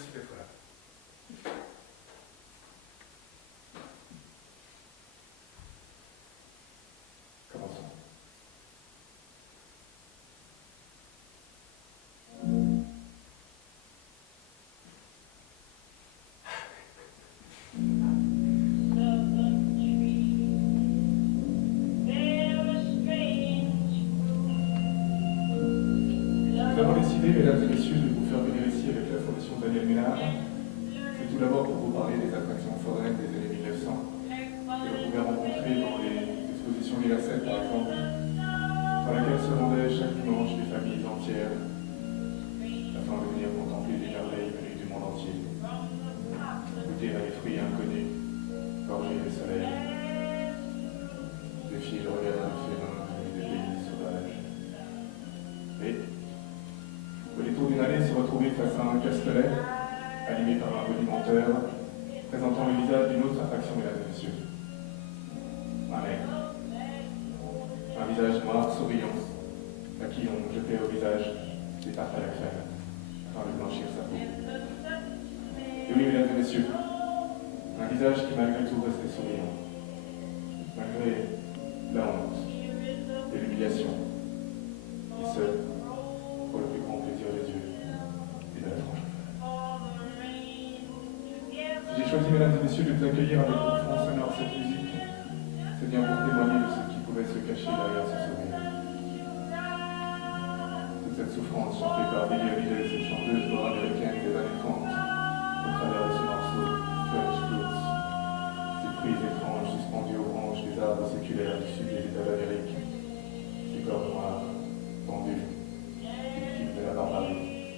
Merci d'être là. Commençons. Nous avons décidé, mesdames et messieurs, de vous faire venir ici avec la Fondation Daniel Ménard. C'est tout d'abord pour vous parler des attractions foraines des années 1900 que vous pouvez rencontrer dans les expositions universelles, par exemple, dans laquelle se rendaient chaque dimanche des familles entières afin de venir contempler les merveilles venues du monde entier, goûter à des fruits inconnus, gorgés de soleil, défier le regard de félins venus des pays sauvages. Et au détour d'une allée, se retrouver face à un castelet, animé par un rudimentaire, présentant le visage d'une autre attraction, mesdames et messieurs. Un nègre. Un visage noir, souriant, à qui on jetait au visage des tartes à la crème, afin de blanchir sa peau. Et oui, mesdames et messieurs, un visage qui malgré tout restait souriant, malgré la honte et l'humiliation, et ce, pour le plus grand plaisir des yeux et de la franchise. Si j'ai choisi, mesdames et messieurs, de vous accueillir avec mon fond sonore cette musique, c'est bien pour témoigner de ce qui pouvait se cacher derrière ce sourire. Toute cette souffrance chantée par Billie Holiday, cette chanteuse nord-américaine des années 30, au travers de ce morceau, French Fruits, ces fruits étranges suspendus aux branches des arbres séculaires du sud des États d'Amérique, ces corps noirs, pendus, victimes de la barbarie,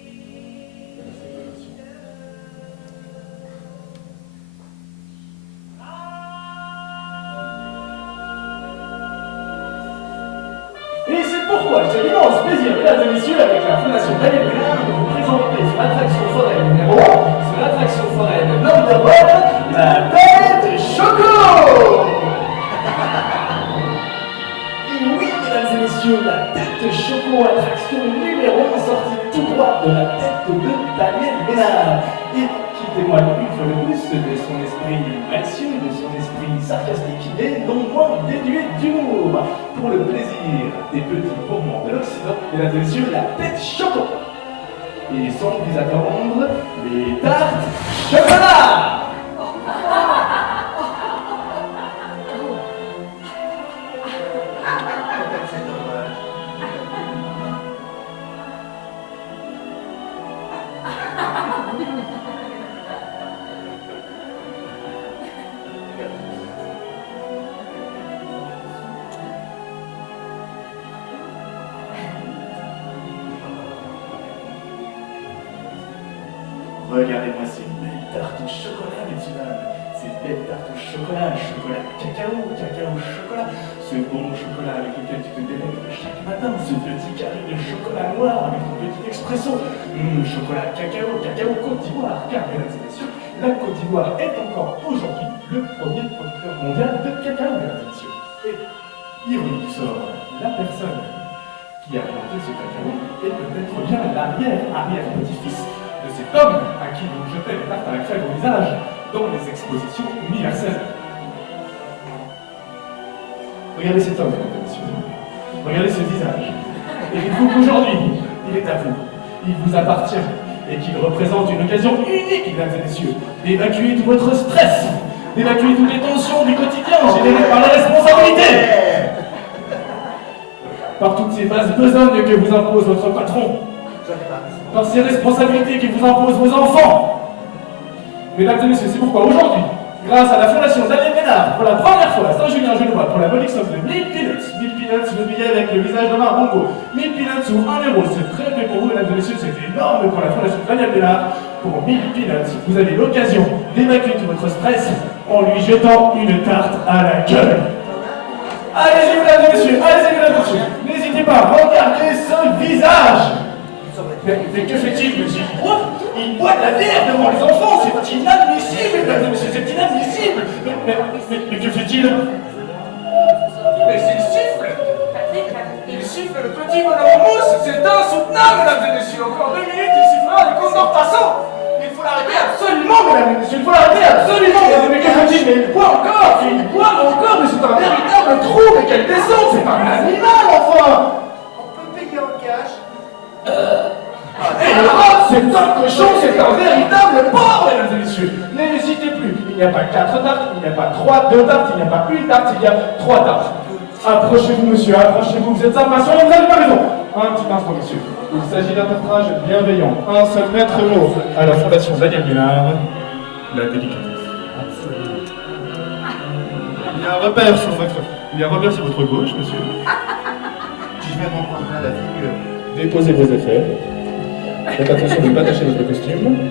de la ségrégation. Et c'est pourquoi j'ai l'immense plaisir, mesdames et messieurs, avec la Fondation Daniel Ménard, de vous présenter sur l'attraction foraine numéro 1, sur l'attraction foraine number 1, la tête Choco. Et oui, mesdames et messieurs, la tête Choco, attraction numéro 1, sortie tout droit de la tête de Daniel Ménard. Et qui témoigne une fois de plus de son esprit malicieux, de son esprit sarcastique et non moins dénué d'humour, pour le plaisir des petits gourmands de l'Occident, mesdames et messieurs, la tête Choco. Et sans plus attendre, les tartes chocolat. Regardez-moi ces belles tartes au chocolat, messieurs dames. Ces belles tartes au chocolat, chocolat cacao, cacao chocolat. Ce bon chocolat avec lequel tu te délectes chaque matin. Ce petit carré de chocolat noir avec ton petit expresso. Chocolat cacao, cacao Côte d'Ivoire. Car, mesdames et messieurs, la Côte d'Ivoire est encore aujourd'hui le premier producteur mondial de cacao, mesdames et messieurs. Et, ironie du sort, la personne qui a planté ce cacao est peut-être bien l'arrière-petit-fils de cet homme à qui on jetait les tartes à la crème au visage dans les expositions universelles. Regardez cet homme, mesdames et messieurs. Regardez ce visage. Et dites-vous qu'aujourd'hui, il est à vous. Il vous appartient. Et qu'il représente une occasion unique, mesdames et messieurs, d'évacuer tout votre stress, d'évacuer toutes les tensions du quotidien générées par la responsabilité, par toutes ces basses besognes que vous impose votre patron, par ces responsabilités que vous imposent vos enfants. Mesdames et messieurs, c'est pourquoi aujourd'hui, grâce à la Fondation Daniel Ménard, pour la première fois à Saint-Julien-Genevois, pour la modique somme de 1000 peanuts, le billet avec le visage de Marbongo, 1000 peanuts ou 1 euro, c'est très peu pour vous, mesdames et messieurs, c'est énorme pour la Fondation Daniel Ménard. Pour 1000 peanuts, vous avez l'occasion d'évacuer tout votre stress en lui jetant une tarte à la gueule. Allez-y, mesdames et messieurs, allez-y, mesdames et messieurs, n'hésitez pas, regardez ce visage. Mais que fait-il, monsieur? Il boit de la bière devant les enfants, c'est inadmissible, mesdames et messieurs, c'est inadmissible. Mais que fait-il? Mais s'il siffle! Il siffle le petit bonhomme en mousse! C'est insoutenable, mesdames et messieurs! Encore 2 minutes, il sifflera les condors passants! Il faut faut l'arrêter absolument, mesdames et messieurs, il faut l'arrêter absolument. Mais que faut-il? Mais il boit encore, il boit encore, mais c'est un véritable trou, mais quelle descente, c'est un animal, enfin. On peut payer en cash. C'est un cochon, c'est un véritable porc, mesdames et messieurs. N'hésitez plus, il n'y a pas 4 tartes, il n'y a pas 2 tartes, il n'y a pas une tarte, il y a 3 tartes. Approchez-vous, monsieur, approchez-vous, vous êtes impatient, vous n'avez pas raison. Un petit instant, monsieur. Il s'agit d'un tartrage bienveillant. Un seul maître mot à la Fondation Daniel Ménard. La délicatesse. Il y a un repère sur votre gauche, monsieur. Je vais m'en prendre à la figure. Déposez vos affaires. Faites attention de ne pas tacher votre costume.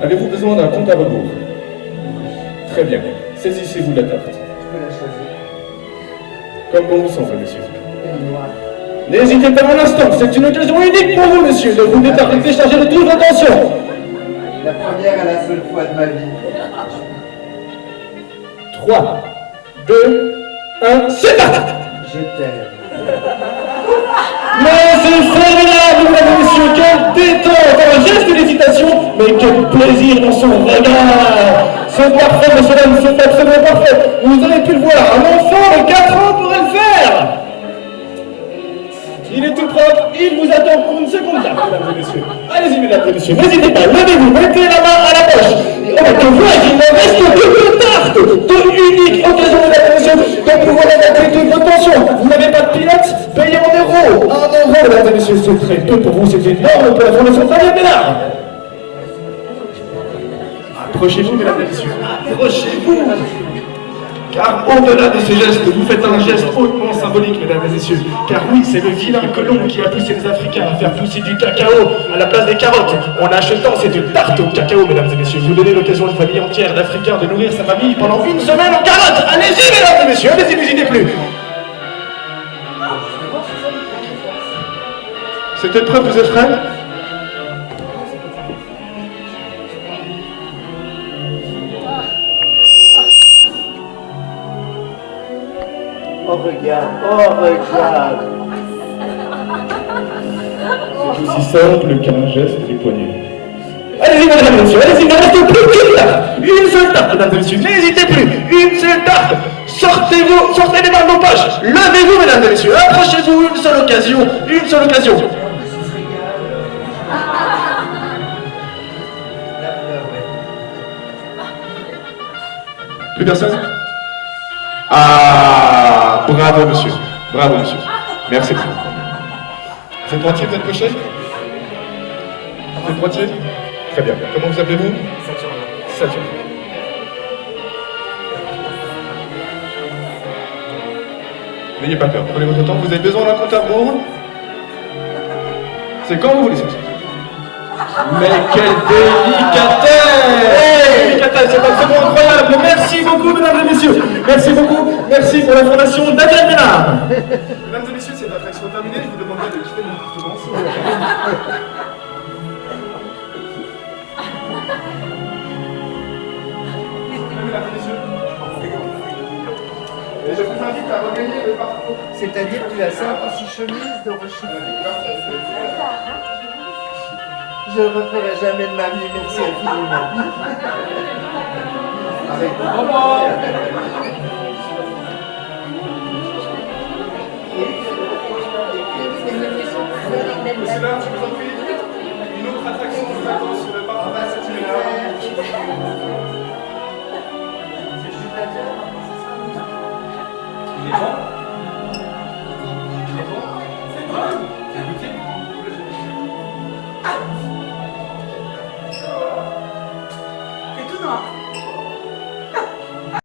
Avez-vous besoin d'un compte à rebours? Très bien. Saisissez-vous de la tarte. Je peux la choisir. Comme bon vous semble, monsieur. Elle est noire. N'hésitez pas un instant, c'est une occasion unique pour vous, monsieur, de vous décharger de toute attention. La première à la seule fois de ma vie. 3, 2, 1, c'est parti. Je t'aime. Mais c'est formidable, mesdames et messieurs, quelle détente, un geste d'hésitation, mais quel plaisir dans son regard. C'est parfait, monsieur, dame, c'est absolument parfait. Vous avez pu le voir, un enfant de 4 ans pourrait le faire. Il est tout propre, il vous attend pour une seconde tarte, mesdames et messieurs. Allez-y, mesdames et messieurs, n'hésitez pas, levez-vous, mettez la main à la poche. Oh, que vois-je, il ne reste que 2 tartes. De unique occasion, mesdames et messieurs, de pouvoir attaquer toute votre tension. Vous n'avez pas de peanuts, payez en euros. 1 euro, mesdames et messieurs, c'est très peu pour vous, c'est énorme pour la Fondation Daniel Ménard. Approchez-vous, mesdames et messieurs, approchez-vous. Car au-delà de ce geste, vous faites un geste hautement symbolique, mesdames et messieurs. Car oui, c'est le vilain colon qui a poussé les Africains à faire pousser du cacao à la place des carottes. En achetant cette tarte au cacao, mesdames et messieurs, vous donnez l'occasion à une famille entière d'Africains de nourrir sa famille pendant 1 semaine en carottes. Allez-y, mesdames et messieurs, allez-y, n'hésitez plus. Cette épreuve vous effraie? Oh regarde, oh regarde. C'est aussi simple qu'un geste des poignets. Allez-y, mesdames et messieurs, allez-y, il ne reste plus qu'une tarte. Une seule tarte, mesdames et messieurs, n'hésitez plus. Une seule tarte. Sortez-vous, sortez les mains de vos poches. Levez-vous, mesdames et messieurs, approchez-vous, une seule occasion, une seule occasion. Plus personne? Ah, bravo, monsieur. Bravo, monsieur. Merci. Vous êtes droitier, vous êtes gaucher? Vous êtes droitier? Très bien. Comment vous appelez-vous? Saturne. N'ayez pas peur, prenez votre temps. Vous avez besoin d'un compte à rebours? C'est quand vous voulez, monsieur. Mais quelle délicatesse! Délicatesse, c'est absolument incroyable! Merci beaucoup, mesdames et messieurs! Merci beaucoup, merci pour la Fondation Daniel Ménard! Mesdames et messieurs, c'est l'attraction terminée, je vous demanderai de quitter mon appartement. Mesdames et messieurs, et je vous invite à regagner le parcours. C'est-à-dire que tu as ça aussi chemise de Rochelle. Je ne le referai jamais de ma vie, merci infiniment. Avec Au revoir! Monsieur, là, je vous en prie. Une autre attraction vous attend sur le parc de Saint-Hilaire. Il est bon? Il est bon? C'est bon? C'est goûté? C'est tout noir.